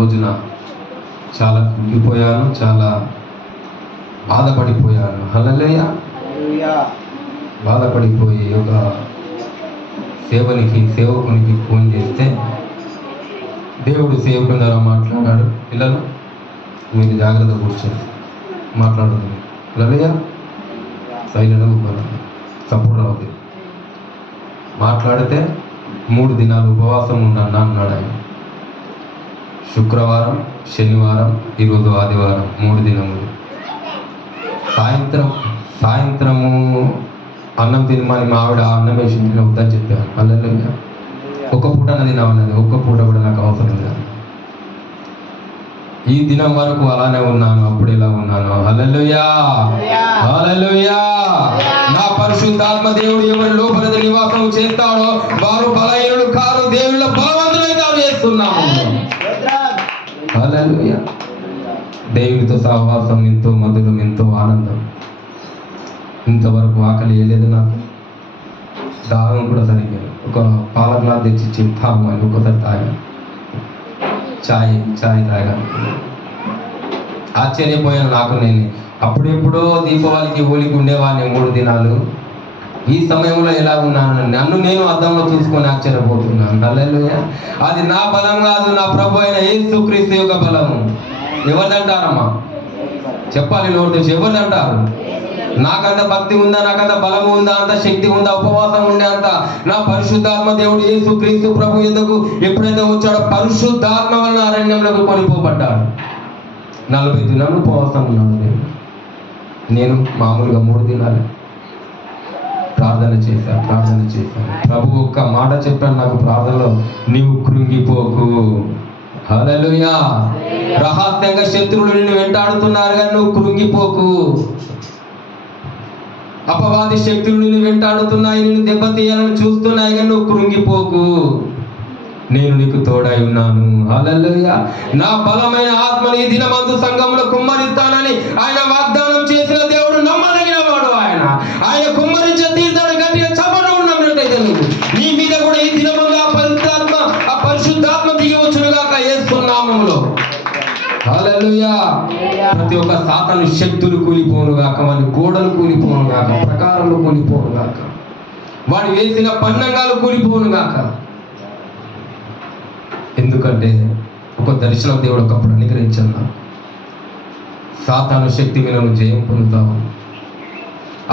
రోజున చాలా కుంగిపోయాను, చాలా బాధపడిపోయాను. హల్లెలూయా. బాధపడిపోయి ఒక సేవకునికి ఫోన్ చేస్తే దేవుడు సేవకుని ద్వారా మాట్లాడాడు. పిల్లలు మీరు జాగ్రత్త కూర్చొని మాట్లాడుతుంది. హల్లెలూయా. సైలెంట్గా సపోర్ట్ రావద్దు. మాట్లాడితే 3 దినాలు ఉపవాసం ఉన్నాను అన్నాడు ఆయన. శుక్రవారం, శనివారం, ఈరోజు ఆదివారం 3 దినములు. సాయంత్రము అన్నం తినమని మా ఆవిడ అన్నం వేసి నేను వద్దని చెప్పాను. హల్లెలూయా. ఒక పూట తినమన్నది, ఒక్క పూట కూడా నాకు అవసరం లేదు. ఈ దినం వరకు అలానే ఉన్నాను. అప్పుడు ఎలా ఉన్నాను? హల్లెలూయా, హల్లెలూయా. నా పరిశుద్ధాత్మ దేవుడు ఎవరి లోపల నివాసం చేస్తాడో వారు బలహీనులు కారు, దేవుళ్ళ బలవంతులుగా చేస్తున్నాము. హల్లెలూయా. దేవునితో సహవాసం ఎంతో మధురం, ఎంతో ఆనందం. ఇంతవరకు ఆకలి వేయలేదు నాకు, దాహం కూడా సరిగ్గా. ఒక పాల గ్లాస్ తెచ్చి చింతాము అని ఒకసారి తాగాను. చాయ్ తాగాను. ఆశ్చర్యపోయాను నాకు నేను. అప్పుడెప్పుడో దీపావళికి హోలీకి ఉండేవాడిని 3 దినాలు. ఈ సమయంలో ఎలా ఉన్నాను? నన్ను నేను అద్దంలో చూసుకొని ఆశ్చర్యపోతున్నాను. హల్లెలూయా. అది నా బలం కాదు, నా ప్రభు అయిన యేసుక్రీస్తు యొక్క బలము. ఎవరిదంటారమ్మా? చెప్పాలి నోరు తెచ్చి. ఎవరిదంటారు? నాకంత భక్తి ఉందా, నాకంత బలము ఉందా, అంత శక్తి ఉందా, ఉపవాసం ఉండే అంత నా పరిశుద్ధాత్మ దేవుడు యేసుక్రీస్తు ప్రభు ఎందుకు ఎప్పుడైతే వచ్చాడో పరిశుద్ధాత్మ వలన అరణ్యంలోకి కొనిపోబడ్డాడు. 40 దినాలు ఉపవాసం ఉన్నాడు. నేను మామూలుగా 3 దినాలు ప్రార్థన చేశాను. ప్రభు ఒక్క మాట చెప్పాను నాకు ప్రార్థనలో, నీవు కృంగిపోకు. హల్లెలూయా. రహస్యంగా శత్రువులు నిన్ను వెంటాడుతున్నారు కానీ నువ్వు కృంగిపోకు. అపవాది శక్తులు నిన్ను వెంటాడుతున్నాయి, నిన్ను దెబ్బతీయాలని చూస్తున్నాయి కానీ నువ్వు కృంగిపోకు. నేను నీకు తోడై ఉన్నాను. హల్లెలూయా. నా బలమైన ఆత్మని ఈ దినమందు సంఘంలో కుమ్మరిస్తానని ఆయన వాగ్దానం చేసిన దేవుడు నమ్మదగిన వాడు. ఆయన కుమ్మరించే తీర్థాడు. గట్టిగా చప్పట్లు ఉన్నట్లయితే నీ మీద కూడా ఈ దినమందు ఆ పరిశుద్ధాత్మ దిగి వచ్చునుగాక యేసు నామములో. హల్లెలూయా. ప్రతి ఒక్క సాతాను శక్తులు కూలిపోనుగాక, వాని గోడలు కూలిపోనుగాక, ప్రకారాలు కూలిపోనుగాక, వాడు వేసిన పన్నంగాలు కూలిపోనుగాక. ఎందుకంటే ఒక దర్శనం దేవుడు ఒకప్పుడు అనుగ్రహించాను. సాతాను శక్తి మీద నువ్వు జయం పొందుతావు.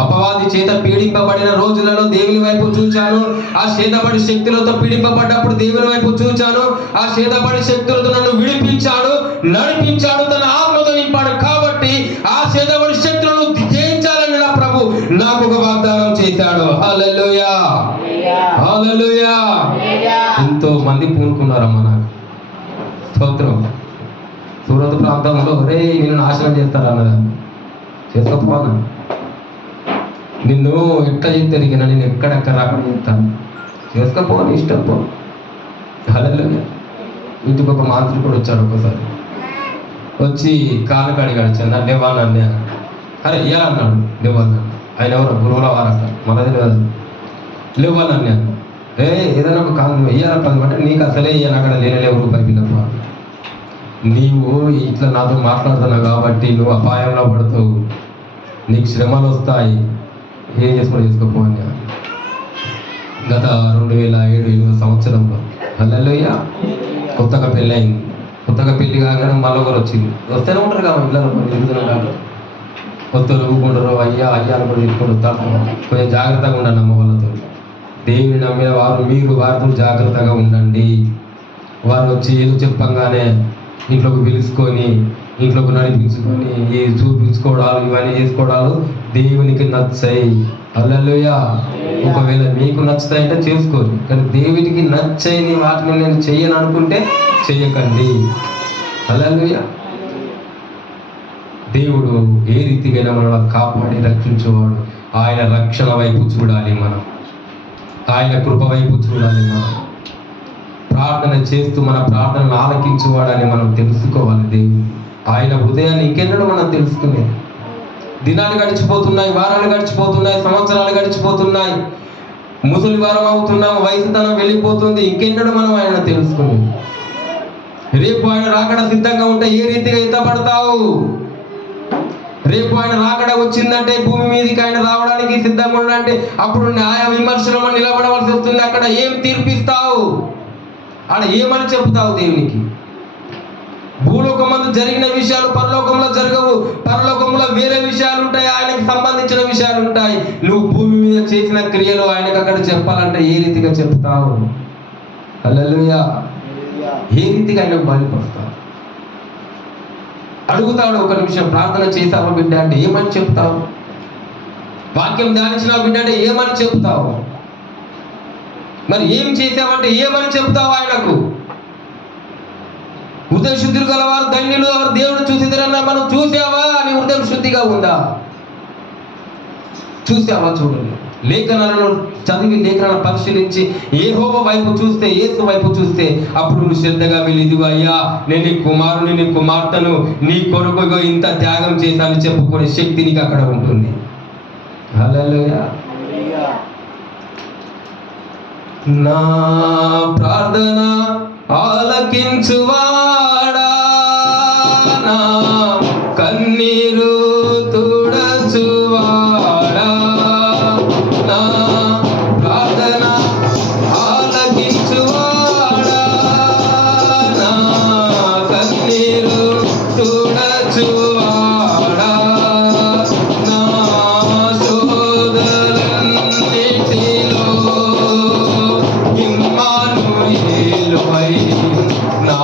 అపవాది చేత పీడింపబడిన రోజులలో దేవుని వైపు చూచాను. ఆ చేతబడి శక్తులతో పీడింపబడ్డప్పుడు దేవుని వైపు చూచాను. ఆ చేతబడి శక్తులతో నన్ను విడిపించాడు, నడిపించాడు, తన ఆత్మతో నింపాడు. కాబట్టి ఆ చేతబడి శక్తులను జయించాలని నా ప్రభు నాకు ఒక వాగ్దానం చేశాడు. హల్లెలూయా, హల్లెలూయా. ఎంతో మంది పూనుకున్నారమ్మా నాకు. స్తోత్రం. సూరత్ ప్రాంతంలో నిన్ను నాశనం చేస్తారన్నదాన్ని చేసుకోపోనా, నిన్ను ఎట్లా తిరిగినా నేను ఎక్కడెక్కడ రాకుండా చెప్తాను, చేసుకపోని ఇష్టం పో. హల్లెలూయా. ఇంటికి ఒక మాంత్రికుడు వచ్చాడు. ఒకసారి వచ్చి కాలు కడిగాడు. చందా లేవాలన్నా, అరే ఇయ్యాలన్నాడు. లేవాలన్నా. ఆయన ఎవరు? గురువుల వారట, మనది లేదు. లేవాలన్నా, ఏదైనా ఒక కాలు వెయ్యాలి 10 అంటే నీకు అసలే ఇయ్యాను, అక్కడ లేనలేవు రూపాయి పిల్లప్ప. నీవు ఇట్లా నాతో మాట్లాడుతున్నావు కాబట్టి నువ్వు అపాయంలో పడుతావు, నీకు శ్రమలు వస్తాయి, ఏం చేసుకోపో అని. గత 2007 సంవత్సరంలో హల్లెలూయా కొత్తగా పెళ్ళి అయింది. కొత్తగా పెళ్లి కాగానే మళ్ళీ ఒకరు వచ్చింది. వస్తూనే ఉంటారు కదా ఇళ్ళలో, తిరుగుతున్నారు, కొత్తలు ఊపుకుంటారు. అయ్యా అని కూడా తిట్టుకుంటూ వస్తారు. కొంచెం జాగ్రత్తగా ఉండండి అమ్మ వాళ్ళతో. దేవుని నమ్మిన వారు మీరు వారితో జాగ్రత్తగా ఉండండి. వారు వచ్చి ఏదో చెప్పంగానే ఇంట్లోకి పిలుచుకొని, ఇంట్లోకి నడిపించుకొని చూపించుకోవడాలు ఇవన్నీ చేసుకోవడాలు దేవునికి నచ్చాయి. హల్లెలూయా. ఒకవేళ మీకు నచ్చుతాయంటే చేసుకోండి, కానీ దేవునికి నచ్చని వాటిని నేను చెయ్యను అనుకుంటే చెయ్యకండి. హల్లెలూయా. దేవుడు ఏ రీతిగా మనల్ని కాపాడి రక్షించేవాడు. ఆయన రక్షణ వైపు చూడాలి మనం, ఆయన కృప వైపు చూడాలి మనం. ప్రార్థన చేస్తూ మన ప్రార్థనను ఆలకించేవాడని మనం తెలుసుకోవాలి. దేవుడు ఆయన హృదయాన్ని ఇంకెన్నడూ మనం తెలుసుకునేది. దినాలు గడిచిపోతున్నాయి, వారాలు గడిచిపోతున్నాయి, సంవత్సరాలు గడిచిపోతున్నాయి, ముసలి వారం అవుతున్నాం, వయసుతనం వెళ్ళిపోతుంది. ఇంకెన్నడూ మనం ఆయన తెలుసుకునేది. రేపు ఆయన రాకడ సిద్ధంగా ఉంటే ఏ రీతిగా ఎత్తపడతావు? రేపు ఆయన రాకడ వచ్చిందంటే భూమి మీదకి ఆయన రావడానికి సిద్ధంగా ఉండాలంటే అప్పుడు న్యాయ విమర్శలు నిలబడవలసి వస్తుంది. అక్కడ ఏం తీర్పిస్తావు? ఆడ ఏమని చెప్తావు దేవునికి? భూలోకమందు జరిగిన విషయాలు పరలోకంలో జరగవు. పరలోకంలో వేరే విషయాలు ఉంటాయి, ఆయనకు సంబంధించిన విషయాలు ఉంటాయి. నువ్వు భూమి మీద చేసిన క్రియలు ఆయనకు అక్కడ చెప్పాలంటే ఏ రీతిగా చెప్తావు? హల్లెలూయా. ఏ రీతిగా ఆయనకు బయలుపరుస్తావు? అడుగుతాడు ఒక నిమిషం, ప్రార్థన చేసావా బిడ్డ అంటే ఏమని చెప్తావు? వాక్యం ధ్యానించినావు బిడ్డ అంటే ఏమని చెప్తావు? మరి ఏం చేసావంటే ఏమని చెప్తావు ఆయనకు? హృదయ శుద్ధులు గలవారు ధన్యులు, ఎవరు దేవుడు చూసిదరన్నా మనం చూసావా? నీ హృదయం శుద్ధిగా ఉందా? చూసావా? చూడండి, లేఖనాలను చదివి లేఖనాలను పరిశీలించి యెహోవా వైపు చూస్తే, యేసు వైపు చూస్తే అప్పుడు నువ్వు శ్రద్ధగా వెళ్ళి ఇదిగో అయ్యా నేను నీ కుమారుని నీ కుమార్తెను నీ కొరకు ఇంత త్యాగం చేశానని చెప్పుకునే శక్తి నీకు అక్కడ ఉంటుంది. హల్లెలూయా. నా ప్రార్థన ఆలకించువాడా, నా కన్నీరు తుడచువాడా, నా ప్రార్థన ఆలకించువాడా, నా కన్నీరు తుడచువాడా, నా శోధనన్నిటిలో ఇమ్మానుయేలువై నా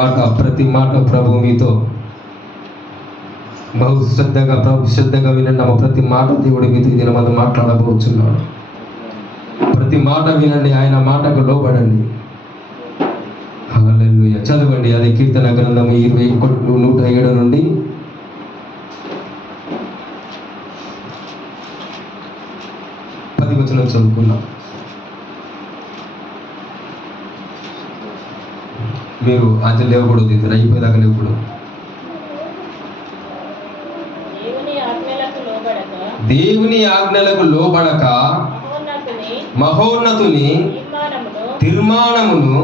మాట ప్రభు మీతో బహు శ్రద్ధగా వినండి. ప్రతి మాట దేవుడి మీతో ఇది మనం మాట్లాడబోతున్నాడు. ప్రతి మాట వినండి, ఆయన మాటకు లోబడండి. హల్లెలూయా. చదవండి, అది కీర్తన గ్రంథం 107 నుండి 10 వచనం చదువుకున్నాం. మీరు అది లేవకూడదు, ఇది అయిపోయేదాకా లేవకూడదు. దేవుని ఆజ్ఞలకు లోబడక మహోన్నతుని తీర్మానమును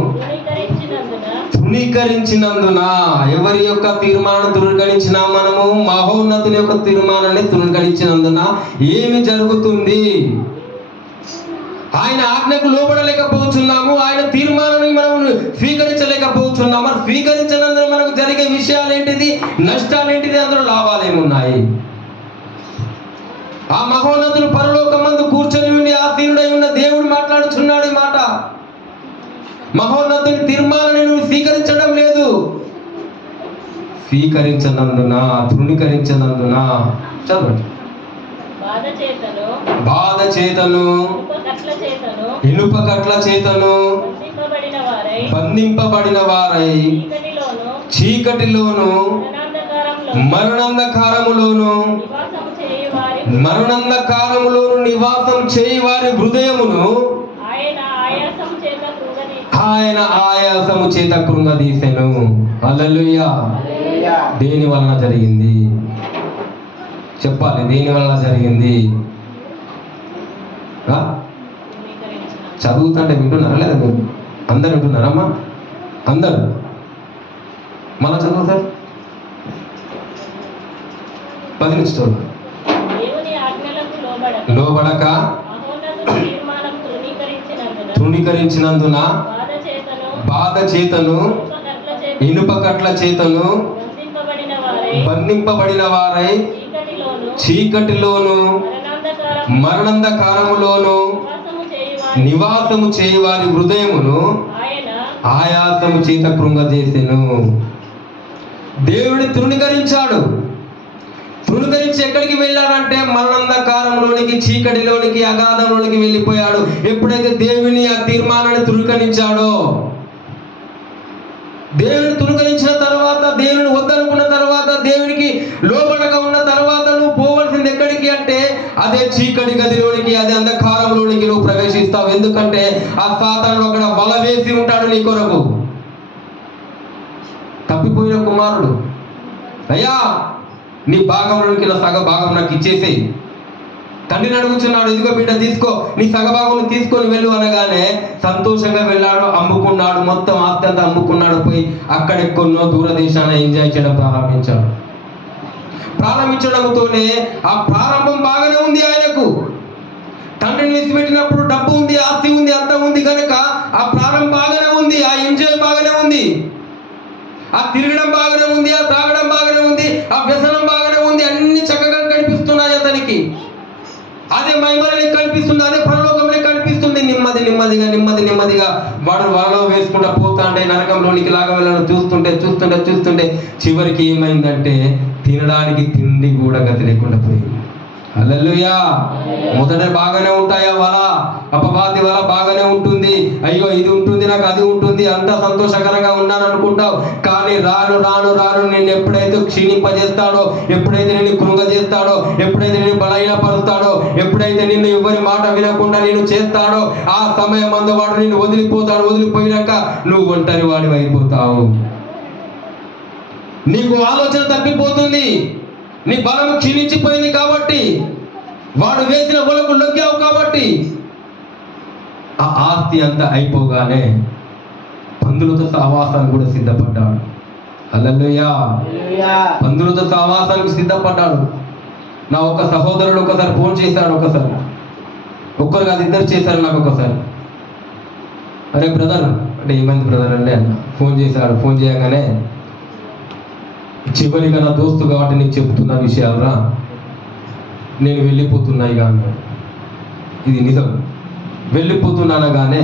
తృణీకరించినందున. ఎవరి యొక్క తీర్మానం తృణీకరించినా మనము? మహోన్నతుని యొక్క తీర్మానాన్ని తృణీకరించినందున ఏమి జరుగుతుంది? ఆయన ఆజ్ఞకు లోబడలేకపోతున్నాము, ఆయన తీర్మానాన్ని మనం స్వీకరించలేకపోతున్నాము. మరి స్వీకరించినందున మనకు జరిగే విషయాలు ఏంటిది, నష్టాలు ఏంటిది, అందులో లాభాలు ఏమున్నాయి? ఆ మహోన్నతులు పరలోకమందు కూర్చొని ఉండి ఆసీనుడై ఉన్న దేవుడు మాట్లాడుతున్నాడు ఈ మాట. మహోన్నతుని తీర్మానాన్ని నువ్వు స్వీకరించడం లేదు. స్వీకరించనందున, తృణీకరించనందున చదవండి. బాధ చేతను ఇనుప కట్ల చేతను బంధింపబడిన వారై చీకటిలోను మరణంధకారములోను నివాసం చేయి వారి హృదయమును ఆయన ఆయాసము చేత కృంగదీసెను. హల్లెలూయా. దేని వలన జరిగింది చెప్పాలి? దేని వలన జరిగింది? చదువుతుంటే వింటున్నారా లేదా? మీరు అందరు వింటున్నారమ్మా? అందరు మళ్ళా చదువు సార్. 10 నుంచి చదువు. లోబడక తృణీకరించినందున బాధ చేతను ఇనుప కట్ల చేతను బంధింపబడిన వారై చీకటిలోను మరణంధకారములోను నివాసము చేయి వారి హృదయమును ఆయాసము చేత కృంగజేసెను. దేవుడిని తృణీకరించాడు. తృణీకరించి ఎక్కడికి వెళ్ళాడంటే మరణంధకారంలోనికి, చీకటిలోనికి, అగాధంలోనికి వెళ్ళిపోయాడు. ఎప్పుడైతే దేవుని ఆ తీర్మానాన్ని తృణీకరించాడో, దేవుని తృణీకరించిన తర్వాత, దేవుని వద్దనుకున్న తర్వాత, దేవునికి లోబడగా ఉన్న తర్వాత నువ్వు పోవలసింది ఎక్కడికి అంటే అదే చీకటి గదిలోనికి, అదే అంధకారంలోనికి నువ్వు ప్రవేశిస్తావు. ఎందుకంటే ఆ సాతానుడు అక్కడ వల వేసి ఉంటాడు నీ కొరకు. తప్పిపోయిన కుమారుడు, అయ్యా నీ భాగంలోనికి నా సగ భాగం నాకు ఇచ్చేసేయి. తండ్రిని అడుగుతున్నాడు, ఇదిగో బిడ్డ తీసుకో, నీ సగభాగం తీసుకొని వెళ్ళు అనగానే సంతోషంగా వెళ్ళాడు, అమ్ముకున్నాడు, మొత్తం ఆస్తి అంతా అమ్ముకున్నాడు. పోయి అక్కడెక్కడో దూరదేశాన ఎంజాయ్ చేయడం ప్రారంభించడంతోనే ఆ ప్రారంభం బాగానే ఉంది ఆయనకు. తండ్రిని విసిపెట్టినప్పుడు డబ్బు ఉంది, ఆస్తి ఉంది, అంత ఉంది కనుక ఆ ప్రారంభం బాగానే ఉంది, ఆ ఎంజాయ్ బాగానే ఉంది, ఆ తిరగడం బాగానే ఉంది, ఆ తాగడం బాగానే ఉంది, ఆ వ్యసనం బాగానే ఉంది. అన్ని చక్కగా కనిపిస్తున్నాయి అతనికి. అదే మహిమలని కనిపిస్తుంది, అదే పరలోకంలో కనిపిస్తుంది. నెమ్మదిగా వాడు వలలో వేసుకుంటా పోతాంటే నరకంలోనికి లాగా వెళ్ళాలని చూస్తుంటే చివరికి ఏమైందంటే తినడానికి తిండి కూడా గతి లేకుండా పోయింది. హల్లెలూయా. మొదట బాగానే ఉంటాయి ఆ వల, అపవాది వల బాగానే ఉంటుంది. అయ్యో ఇది ఉంటుంది, నాకు అది ఉంటుంది, అంతా సంతోషకరంగా ఉన్నాను అనుకుంటావు. కానీ రాను రాను రాను నేను ఎప్పుడైతే క్షీణింపజేస్తాడో, ఎప్పుడైతే నిన్ను కృంగజేస్తాడో, ఎప్పుడైతే నిన్ను బలహీనపరుస్తాడో, ఎప్పుడైతే నిన్ను ఎవరి మాట వినకుండా నేను చేస్తాడో, ఆ సమయం అందు వాడు నిన్ను వదిలిపోతాడు. వదిలిపోయినాక నువ్వు ఒంటరి వాడివి అయిపోతావు. నీకు ఆలోచన తప్పిపోతుంది, నీ బలం క్షీణించిపోయింది. కాబట్టి వాడు వేసిన వలకు లొంగావు. కాబట్టి ఆ ఆస్తి అంతా అయిపోగానే పందులతో సహవాసానికి కూడా సిద్ధపడ్డాడు. హల్లెలూయా. పందులతో సహవాసానికి సిద్ధపడ్డాడు. నా ఒక సహోదరుడు ఒకసారి ఫోన్ చేశాడు. ఒక్కరు కాదు, ఇద్దరు చేశారు నాకు ఒకసారి. అరే బ్రదర్ అంటే ఏమైంది బ్రదర్ అంటే అన్న ఫోన్ చేశాడు. ఫోన్ చేయగానే చివరిగా నా దోస్తు కాబట్టి నీకు చెప్తున్న విషయాలురా, నేను వెళ్ళిపోతున్నా ఇక అన్నాడు. ఇది నిజం. వెళ్ళిపోతున్నానగానే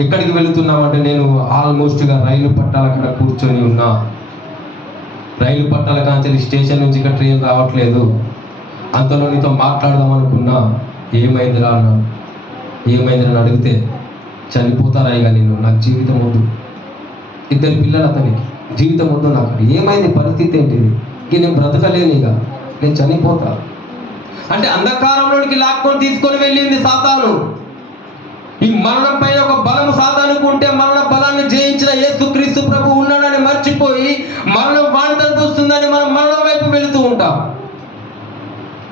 ఎక్కడికి వెళుతున్నామంటే నేను ఆల్మోస్ట్గా రైలు పట్టాల కాడ కూర్చొని ఉన్నా. రైలు పట్టాల కాంచెలి స్టేషన్ నుంచి ఇక్కడ ట్రైన్ రావట్లేదు. అంతలో నీతో మాట్లాడదాం అనుకున్నా. ఏమైందిరా అన్నాను. ఏమైందని అడిగితే, చనిపోతారా ఇక నేను, నాకు జీవితం వద్దు, 2 పిల్లలు అతనికి, జీవితం వద్దు నాకు. ఏమైంది, పరిస్థితి ఏంటిది, ఇక నేను బ్రతకలేను, ఇక నేను చనిపోతా. అంటే అంధకారంలోనికి లాక్కొని తీసుకొని వెళ్ళింది సాతాను. ఈ మరణం పైన ఒక బలము సాతానుకు ఉంటే మరణ బలాన్ని జయించిన యేసుక్రీస్తు ప్రభు ఉన్నాడని మర్చిపోయి మరణం వాడి తరపు వస్తుందని మనం మరణం వైపు వెళుతూ ఉంటాం.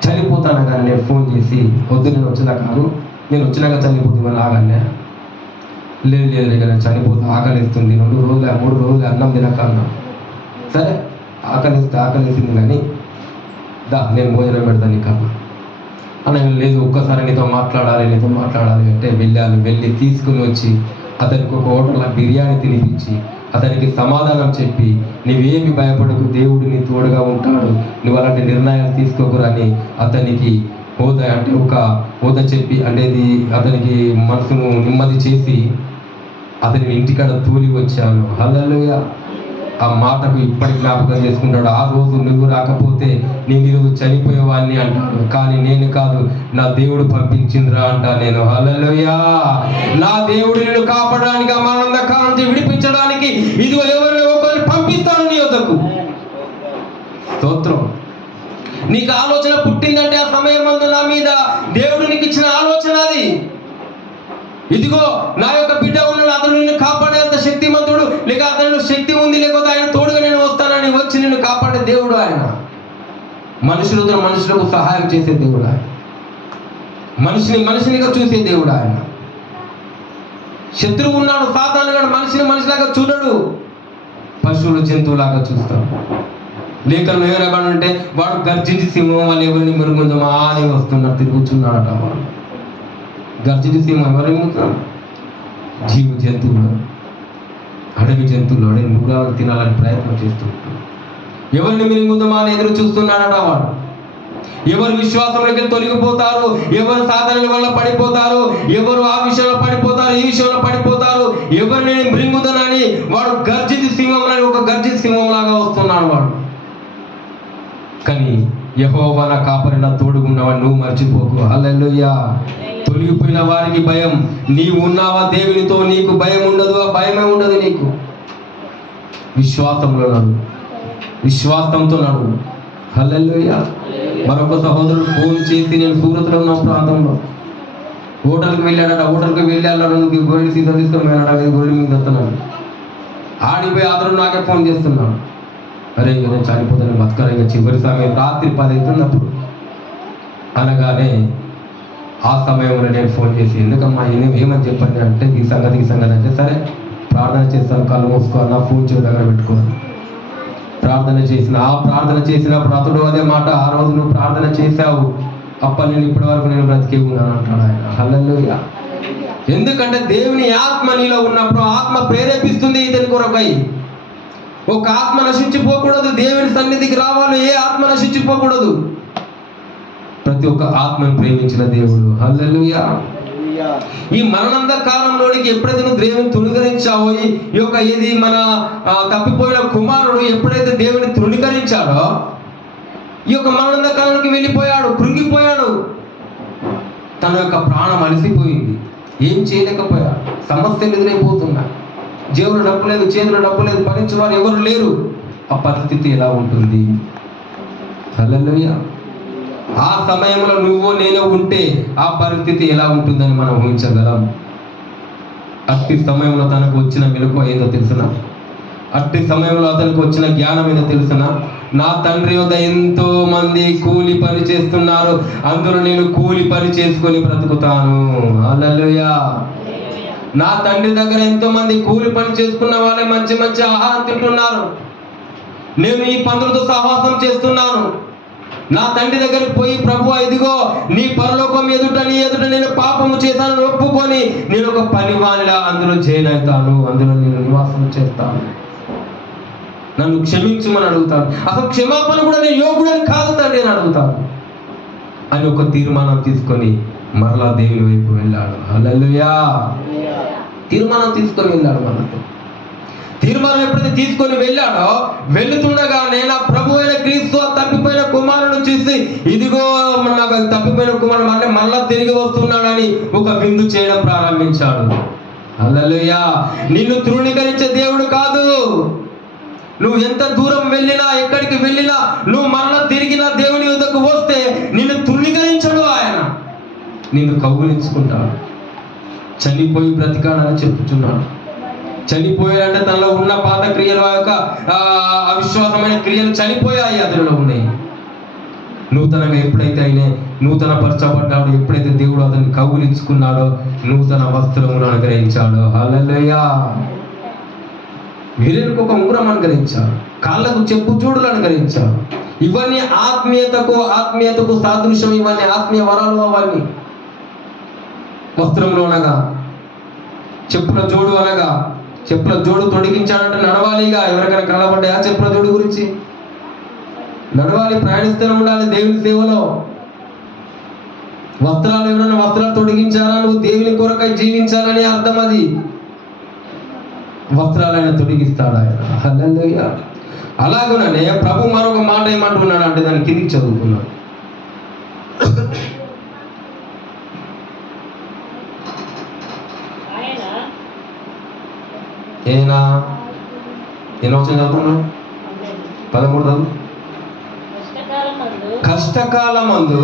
చనిపోతాను కానీ నేను ఫోన్ చేసి, వద్దు నేను వచ్చినా కాదు, నేను వచ్చినాక చనిపోతే మరి ఆగలే. లేదు ఇక నేను చనిపోతా, ఆకలిస్తుంది, 2 రోజులు 3 రోజులు అన్నం తినక అన్నా. సరే ఆకలిస్తుంది కానీ నేను భోజనం పెడతాను నీకు అన్నా. లేదు, ఒక్కసారి నీతో మాట్లాడాలి అంటే వెళ్ళి తీసుకుని వచ్చి అతనికి ఒక హోటల్లో బిర్యానీ తినిపించి అతనికి సమాధానం చెప్పి, నువ్వేమి భయపడకు, దేవుడు నీ తోడుగా ఉంటాడు, నువ్వు అలాంటి నిర్ణయాలు తీసుకోకురని అతనికి ఒక హోద చెప్పి, అనేది అతనికి మనసును నెమ్మది చేసి అతని ఇంటికాడ తోలి వచ్చాను. హల్లెలూయా. ఆ మాటకు ఇప్పటి జ్ఞాపకం చేసుకుంటాడు. ఆ రోజు నువ్వు రాకపోతే నేను ఈరోజు చనిపోయేవాడిని అంటాడు. కానీ నేను కాదు, నా దేవుడు పంపించిందిరా అంటా నేను. హల్లెలూయా. నా దేవుడు నిన్ను కాపాడడానికి, ఆ మరణాంధకారం నుంచి విడిపించడానికి ఇదిగో ఎవరిని ఒకరిని పంపిస్తాను నీ వద్దకు. స్తోత్రం. నీకు ఆలోచన పుట్టిందంటే ఆ సమయం నా మీద దేవుడు నీకు ఇచ్చిన ఆలోచన అది. ఇదిగో నా యొక్క బిడ్డ ఉన్నాడు, అతను నిన్ను కాపాడేంత శక్తిమంతుడు, లేక అతను శక్తి ఉంది, లేకపోతే ఆయన తోడుగా నేను వస్తానని వచ్చి నిన్ను కాపాడే దేవుడు ఆయన. మనుషులకు సహాయం చేసే దేవుడు ఆయన. మనిషినిగా చూసే దేవుడు ఆయన. శత్రువు ఉన్నాడు సాతాను గాడు, మనిషిలాగా చూడడు, పశువులు జంతువులాగా చూస్తాడు. లేఖనం ఏమనబడంటే వాడు గర్జించి సింహం వాళ్ళు ఎవరిని మెరుగుందామా అని వస్తున్నారు, తిరుగుతున్నాడట. వాడు గర్జించి సింహం ఎవరిని ముగుతున్నాడు? జంతువులు, అడవి జంతువులు, అడవి మృగాలను తినాలని ప్రయత్నం చేస్తుంటాడు. ఎవరిని మిరుగుందామా అని ఎదురు చూస్తున్నాడట వాడు. ఎవరు విశ్వాసంలోకి తొలగిపోతారు, ఎవరు సాధనల వల్ల పడిపోతారు, ఎవరు ఆ విషయంలో పడిపోతారు, ఈ విషయంలో పడిపోతారు, ఎవరిని మృంగుదనని వాడు గర్జించి సింహం అని ఒక గర్జించి సింహం లాగా వస్తున్నాడు వాడు. కానీ యెహోవా నా కాపరి, నా తోడుగున్నవాడు, నువ్వు మర్చిపోకు. హల్లెలూయా. తొలగిపోయిన వారికి భయం. నీవు ఉన్నావా దేవునితో, నీకు భయం ఉండదు, ఆ భయమే ఉండదు నీకు. విశ్వాసంతో నడు. హల్లెలూయా. మరొక సహోదరుడు ఫోన్ చేసి, నేను సూరత్లో ఉన్న ప్రాంతంలో హోటల్కి వెళ్ళి అన్నాడు, గొర్రెలు సీత తీసుకొని వెళ్ళాడు, గొర్రెల మీద వస్తున్నాడు. ఆడిపోయి అతను నాకే ఫోన్ చేస్తున్నాడు. అరే నేను చనిపోతాను, బతకరా, ఇక చివరి సమయం రాత్రి 10 అవుతున్నప్పుడు అనగానే ఆ సమయంలో నేను ఫోన్ చేసి, ఎందుకమ్మా ఏమని చెప్పండి అంటే, ఈ సంగతి అంటే, సరే ప్రార్థన చేస్తాను, కళ్ళు మూసుకోవాలి, నా ఫోన్ చెవి దగ్గర పెట్టుకోవాలి. ప్రార్థన చేసినప్పుడు అతడు అదే మాట, ఆ రోజు నువ్వు ప్రార్థన చేశావు, అప్పటి నేను ఇప్పటి వరకు నేను బ్రతికే ఉన్నాను అంటాడు ఆయన. హల్లెలూయా. ఎందుకంటే దేవుని ఆత్మ నీలో ఉన్నప్పుడు ఆత్మ ప్రేరేపిస్తుంది ఇతని కొరకై. ఒక ఆత్మ నశించిపోకూడదు, దేవుని సన్నిధికి రావాలి, ఏ ఆత్మ నశించిపోకూడదు. ప్రతి ఒక్క ఆత్మను ప్రేమించిన దేవుడు. హల్లెలూయా. ఈ మరణాంధకారంలోనికి ఎప్పుడైతే నువ్వు దేవుని తృణీకరించావో, ఈ యొక్క ఇది మన తప్పిపోయిన కుమారుడు ఎప్పుడైతే దేవుని తృణీకరించాడో, ఈ యొక్క మరణాంధకారానికి వెళ్ళిపోయాడు, కృంగిపోయాడు. తన యొక్క ప్రాణం అలసిపోయింది, ఏం చేయలేకపోయాడు. సమస్యలు ఎదురైపోతున్నాయి. జేబులో డబ్బు లేదు, చేతిలో డబ్బు లేదు, భరించేవారు ఎవరు లేరు. ఆ పరిస్థితి ఎలా ఉంటుంది? హల్లెలూయా. ఆ సమయంలో నువ్వు నేను ఉంటే ఆ పరిస్థితి ఎలా ఉంటుందని మనం ఊహించగలం. అట్టి సమయంలో తనకు వచ్చిన మెలకువ ఏదో తెలుసునా? అట్టి సమయంలో అతనికి వచ్చిన జ్ఞానం ఏదో తెలుసునా? నా తండ్రి వద్ద ఎంతో మంది కూలి పని చేస్తున్నారు, అందులో నేను కూలి పని చేసుకొని బ్రతుకుతాను. హల్లెలూయా. నా తండ్రి దగ్గర ఎంతో మంది కూలి పని చేసుకున్న వాళ్ళే మంచి మంచి ఆహారం తింటున్నారు. నేను ఈ పందులతో సహవాసం చేస్తున్నాను. నా తండ్రి దగ్గరికి పోయి, ప్రభువా ఇదిగో నీ పరలోకం ఎదుట నీ ఎదుట నేను పాపము చేశాను ఒప్పుకొని నేను ఒక పనివానిలా అందులో జాయిన్ అవుతాను, అందులో నేను నివాసం చేస్తాను, నన్ను క్షమించమని అడుగుతాను. అసలు క్షమాపణ కూడా నేను యోగుడని కాదు తండ్రి అని అడుగుతాను అని ఒక తీర్మానం తీసుకొని మరలా దేవుని వైపు వెళ్ళాడు. హల్లెలూయా. తీర్మానం తీసుకొని వెళ్ళాడు మనతో. తీర్మానం ఎప్పుడైతే తీసుకొని వెళ్ళాడో, వెళుతుండగానే నా ప్రభు అయిన క్రీస్తు ఆ తప్పిపోయిన కుమారుడు చూసి, ఇదిగో నాకు తప్పిపోయిన కుమారుడు అంటే మళ్ళా తిరిగి వస్తున్నాడని ఒక విందు చేయడం ప్రారంభించాడు. హల్లెలూయా. నిన్ను తృణీకరించే దేవుడు కాదు. నువ్వు ఎంత దూరం వెళ్ళినా, ఎక్కడికి వెళ్ళినా, నువ్వు మరలా తిరిగినా దేవుని వద్దకు వస్తే నిన్ను తృణీకరించడు. ఆయన నిన్ను కౌగిలించుకుంటాడు. చనిపోయి బ్రతికాడని చెప్తున్నాడు. చనిపోయాడంటే తనలో ఉన్న పాత క్రియలు, ఆ యొక్క అవిశ్వాసమైన క్రియలు చనిపోయాయి, అతనిలో ఉన్నాయి. నూతనంగా ఎప్పుడైతే ఆయన నూతన పరచబడ్డాడో, ఎప్పుడైతే దేవుడు అతన్ని కౌగిలించుకున్నాడో, నూతన వస్త్రమును అనుగ్రహించాడు. హల్లెలూయా. వీరులకు ఒక ఉంగరం అనుగ్రహించాడు, కాళ్ళకు చెప్పు చూడులు అనుగ్రహించాడు. ఇవన్నీ ఆత్మీయతకు సాదృశ్యం. ఇవన్నీ ఆత్మీయ వరాలు. అవన్నీ వస్త్రంలో అనగా చెప్పుల జోడు, అనగా చెప్పుల జోడు తొడిగించాడంటే నడవాలిగా. ఎవరికైనా కనబడ్డాయా చెప్పుల జోడు గురించి? నడవాలి, ప్రయాణిస్తూనే ఉండాలి దేవుని సేవలో. వస్త్రాలు, ఎవరైనా వస్త్రాలు తొడిగించాలా, నువ్వు దేవుని కొరకై జీవించాలని అర్థం. అది వస్త్రాలైనా తొడిగిస్తాడు ఆయన. హల్లెలూయా. అలాగనే ప్రభు మరొక మాట ఏమంటున్నాడు అంటే, దాని కిందికి చదువుకున్నాడు. ఏనా ఎన్నో వచ్చిన చదువుకున్నాడు? 13 చదువు. కష్టకాలమందు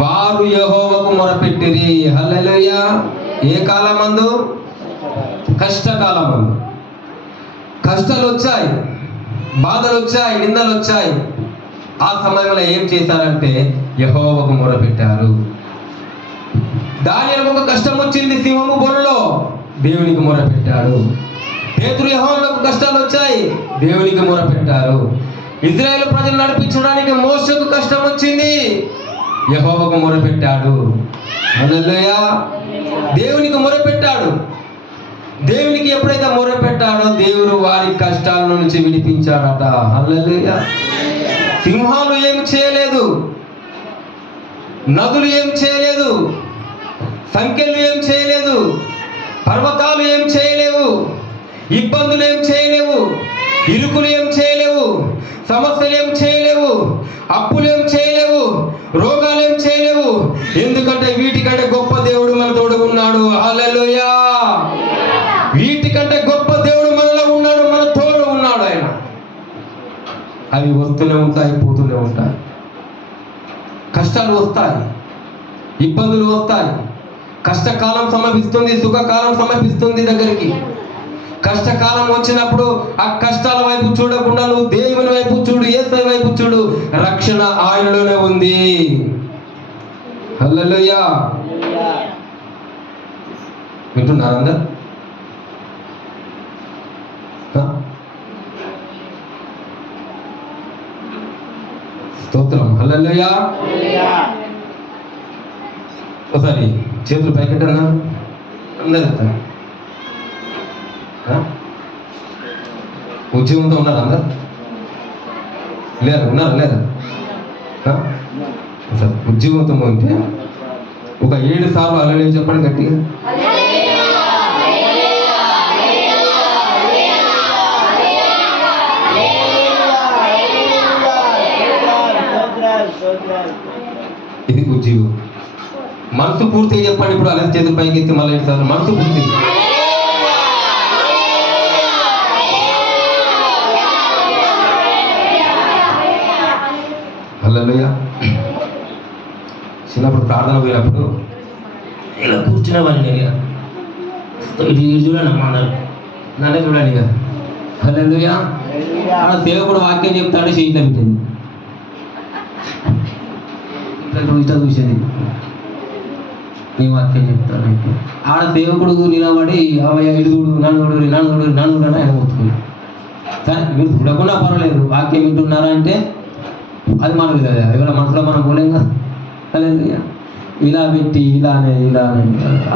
వారు యెహోవాకు మొరపెట్టిరి. హల్లెలూయా. ఏ కాలమందు? కష్టకాలమందు. కష్టాలు వచ్చాయి, బాధలు వచ్చాయి, నిందలు వచ్చాయి. ఆ సమయంలో ఏం చేశారంటే యెహోవాకు మొరపెట్టారు. దానియేలుకు ఒక కష్టం వచ్చింది సింహము బొనలో, దేవునికి మొరపెట్టాడు. పేతురు యెహోవాకు కష్టాలు వచ్చాయి, దేవునికి మొరపెట్టారు. ఇశ్రాయేలు ప్రజలు నడిపించడానికి మోషేకు కష్టం వచ్చింది, యెహోవాకు మొరపెట్టాడు. హల్లెలూయా. దేవునికి మొరపెట్టాడు. దేవునికి ఎప్పుడైతే మొరపెట్టాడో దేవుడు వారి కష్టాల నుంచి విడిపించాడట. హల్లెలూయా. సింహాలు ఏం చేయలేదు, నదులు ఏం చేయలేదు, సంఖ్యలు ఏం చేయలేదు, పర్వతాలు ఏం చేయలేవు, ఇబ్బందులు ఏం చేయలేవు, ఇరుకులు ఏం చేయలేవు, సమస్యలు ఏం చేయలేవు, అప్పులు ఏం చేయలేవు, రోగాలు ఏం చేయలేవు. ఎందుకంటే వీటికంటే గొప్ప దేవుడు మన తోడు ఉన్నాడు. హల్లెలూయా. వీటికంటే గొప్ప దేవుడు మనలో ఉన్నాడు, మన తోడు ఉన్నాడు ఆయన. అవి వస్తూనే ఉంటాయి, పోతూనే ఉంటాయి. కష్టాలు వస్తాయి, ఇబ్బందులు వస్తాయి. కష్టకాలం సమీపిస్తుంది, సుఖకాలం సమీపిస్తుంది దగ్గరికి. కష్టకాలం వచ్చినప్పుడు ఆ కష్టాల వైపు చూడకుండా నువ్వు దేవుని వైపు చూడు, యేసయ్య వైపు చూడు. రక్షణ ఆయనలోనే ఉంది. హల్లెలూయా. వింటున్నారా అందరు? స్తోత్రం. హల్లెలూయా. ఒకసారి చేతులు పైకెట్టన్నా అందరు. ఉద్యోగంతో ఉన్నారు అందరు? లేరు? ఉన్నారా? లేదా? ఉద్యోగంతో ఉంటే ఒక 7 సార్లు హల్లెలూయా చెప్పండి గట్టిగా. ఇది ఉద్యోగం. మనసు పూర్తిగా చెప్పండి. ఇప్పుడు అలా చేతులు పైకి ఎత్తి మళ్ళీ 7 సార్లు మనసు పూర్తి. హల్లెలూయా. చిన్నప్పుడు ప్రార్థన పోయినప్పుడు ఇలా కూర్చునేవాడిని నేను. ఇటు చూడండి అమ్మా, నన్నే చూడండి ఇక. హల్లెలూయా. ఆడ సేవకుడు వాక్యం చెప్తాడు, చేయిట్లో పెట్టింది, ఇట్లా చూసేది. నేను వాక్యం చెప్తాను. ఆడ సేవకుడు నిలబడి ఇడుగుడు నన్ను ఆయన మొత్తుకున్నాడు. సరే మీరు చూడకుండా పర్వాలేదు, వాక్యం వింటున్నారా అంటే అది మనకు కదా, ఇవాళ మనసులో మనం పోలేం కదా. హల్లెలూయా. ఇలా పెట్టి ఇలానే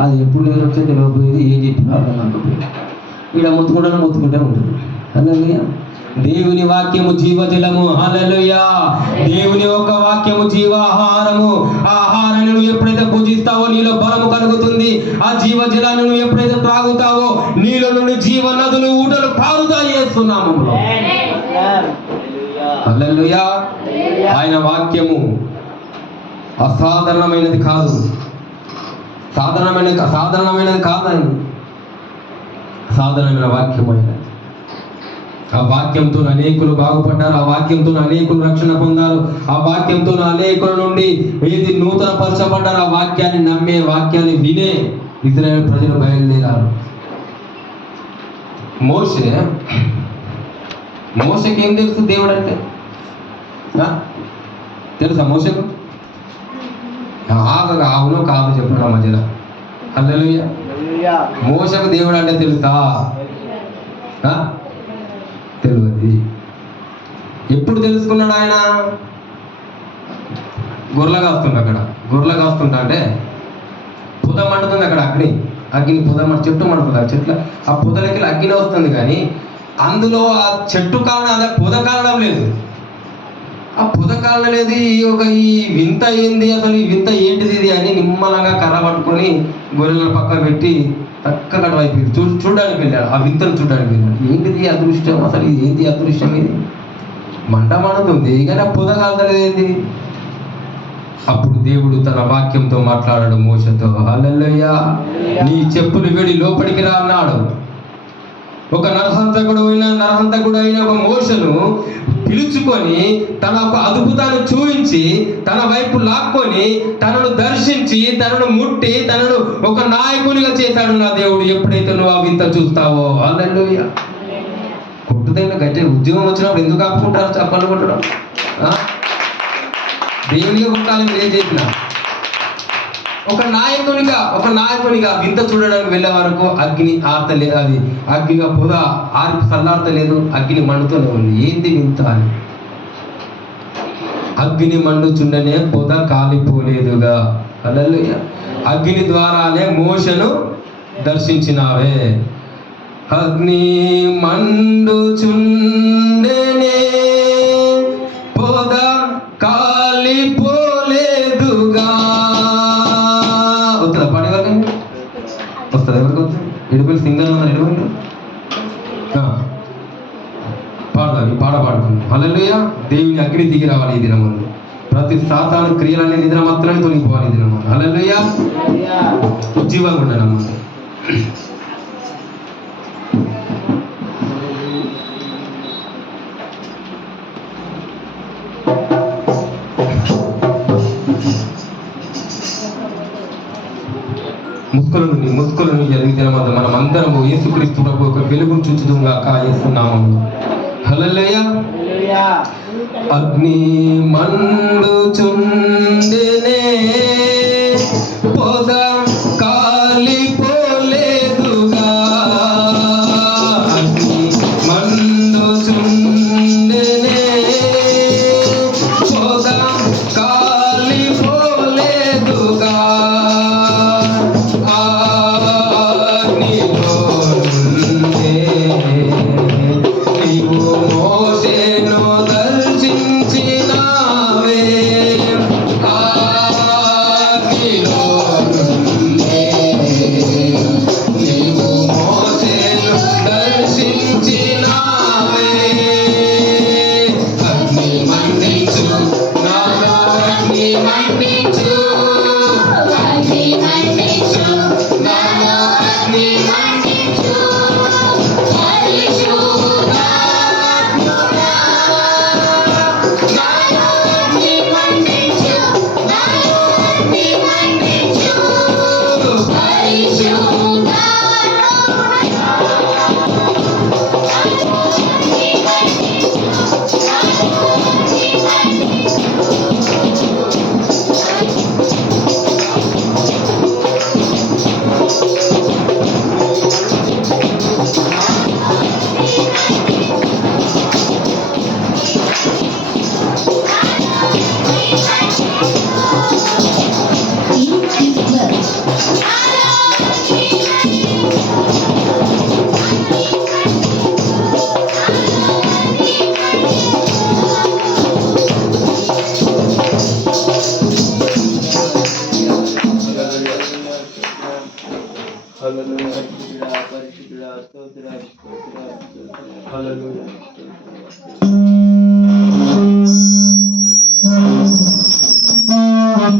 అది ఎప్పుడు నేను వచ్చే తెలియకపోయేది, ఏం చెప్పి అర్థం కాకపోయేది. ఇలా మొత్తుకుంటూనే ఉంటుంది. హల్లెలూయా. దేవుని వాక్యము జీవజలము. హల్లెలూయా. దేవుని యొక్క వాక్యము జీవాహారము. ఆ ఆహారాన్ని నువ్వు ఎప్పుడైతే పూజిస్తావో నీలో బలము కలుగుతుంది. ఆ జీవ జీవజలాన్ని నువ్వు ఎప్పుడైతే త్రాగుతావో నీలో నుండి జీవ నదులు ఊటలు పారుతాయి యేసు నామములో. హల్లెలూయా. ఆయన వాక్యము అసాధారణమైనది కాదు, సాధారణమైనది కాదు. ఆయన సాధారణమైన వాక్యం అయినది. ఆ వాక్యంతో అనేకులు బాగుపడ్డారు, ఆ వాక్యంతో అనేకులు రక్షణ పొందారు, ఆ వాక్యంతో అనేకుల నుండి ఏది నూతన పరచబడ్డారు. ఆ వాక్యాన్ని నమ్మే, వాక్యాన్ని వినే ఇజ్రాయేల్ ప్రజలు బయలుదేరారు. మోషకి ఏం తెలుసు దేవుడు అంటే? తెలుసా మోషకు? అవునో కాదు చెప్పాడు ఆ మధ్యలో. హల్లెలూయా. మోషకు దేవుడు అంటే తెలుసా? తెలియదు. ఎప్పుడు తెలుసుకున్నాడు ఆయన? గొర్రెలు కాస్తుండే, అక్కడ గొర్రెలు కాస్తుంటా అంటే పొద మండుతుంది, అక్కడ అగ్ని పొద చెట్టు మండుతుంది. ఆ చెట్ల ఆ పొదలకి అగ్ని వస్తుంది, కానీ అందులో ఆ చెట్టు కారణం, అదే పొద కారణం లేదు. ఆ పొద కారణం లేదు. ఈ వింత ఏంది అసలు, ఈ వింత ఏంటిది ఇది అని నిమ్మలంగా కర్ర పట్టుకొని గొర్రెల పక్కన పెట్టి చక్కగా వైపు చూడడానికి వెళ్ళాడు. ఆ వింతను చూడడానికి వెళ్ళాడు. ఏంటిది అదృష్టం అసలు, ఇది ఏంటి అదృష్టం? ఇది మంట మండుతుంది కానీ ఆ పొద కాలలేదు ఏంది? అప్పుడు దేవుడు తన వాక్యంతో మాట్లాడాడు మోషతో. హల్లెలూయా. నీ చెప్పులు వేడి లోపలికి రా అన్నాడు. ఒక నరహంతకుడు అయిన ఒక మోషను పిలుచుకొని తన ఒక అద్భుతాన్ని చూపించి తన వైపు లాక్కొని తనను దర్శించి తనను ముట్టి తనను ఒక నాయకునిగా చేశాడు నా దేవుడు. ఎప్పుడైతే నువ్వు ఆ వింత చూస్తావో. హల్లెలూయా. కొట్టుదైన గట్టి ఉద్యోగం వచ్చినప్పుడు ఎందుకు ఆపుకుంటారు చప్పలు కొట్టడం? దేవునిగా కొట్టాలి. మీరు ఏం చేసినా ఒక నాయకునిగా వింత చూడడానికి వెళ్ళే వరకు అగ్ని ఆర్తలేదు. అది అగ్నిగా పొద ఆరి చల్లార్తలేదు, అగ్ని మండుతూనే ఉంది. ఏంది వింత అని? అగ్ని మండుచుండనే పొద కాలిపోలేదుగా. హల్లెలూయా. అగ్ని ద్వారానే మోషను దర్శించినావే. అగ్ని మండుచుండనే పొద కాలిపోలేదుగా. వస్తుంది ఎవరికి వస్తుంది? ఎడుపల్లి సింగర్ ఉన్నారు, ఎడుపల్లి పాడతారు. ఈ పాట పాడుతుంది. హల్లెలూయా. దేవుని అగ్ని దిగి రావాలి ఈ దినమందు. ప్రతి సాతాను క్రియలనే నిద్ర మాత్రమే తొలగిపోవాలి ఈ దినమందు. హల్లెలూయా. ఉజ్జీవంగా ఉండాలమ్మా. ముస్కులను జరిగితే మనం అందరము యేసుక్రీస్తు ప్రభు ఒక వెలుగును చూచుదుగాక యేసునామములో. హల్లెలూయా. అగ్ని మండుచుండెనే పొద కాలిపోలేదుగా. అగ్ని మండుచుండెనే పొద కాలిపోలేదుగా. మోషేను దర్శించినావే. హల్లెలూయా పరిశుద్ధుడా పరిశుద్ధుడా స్తోత్ర స్తోత్ర స్తోత్ర హల్లెలూయా స్తోత్ర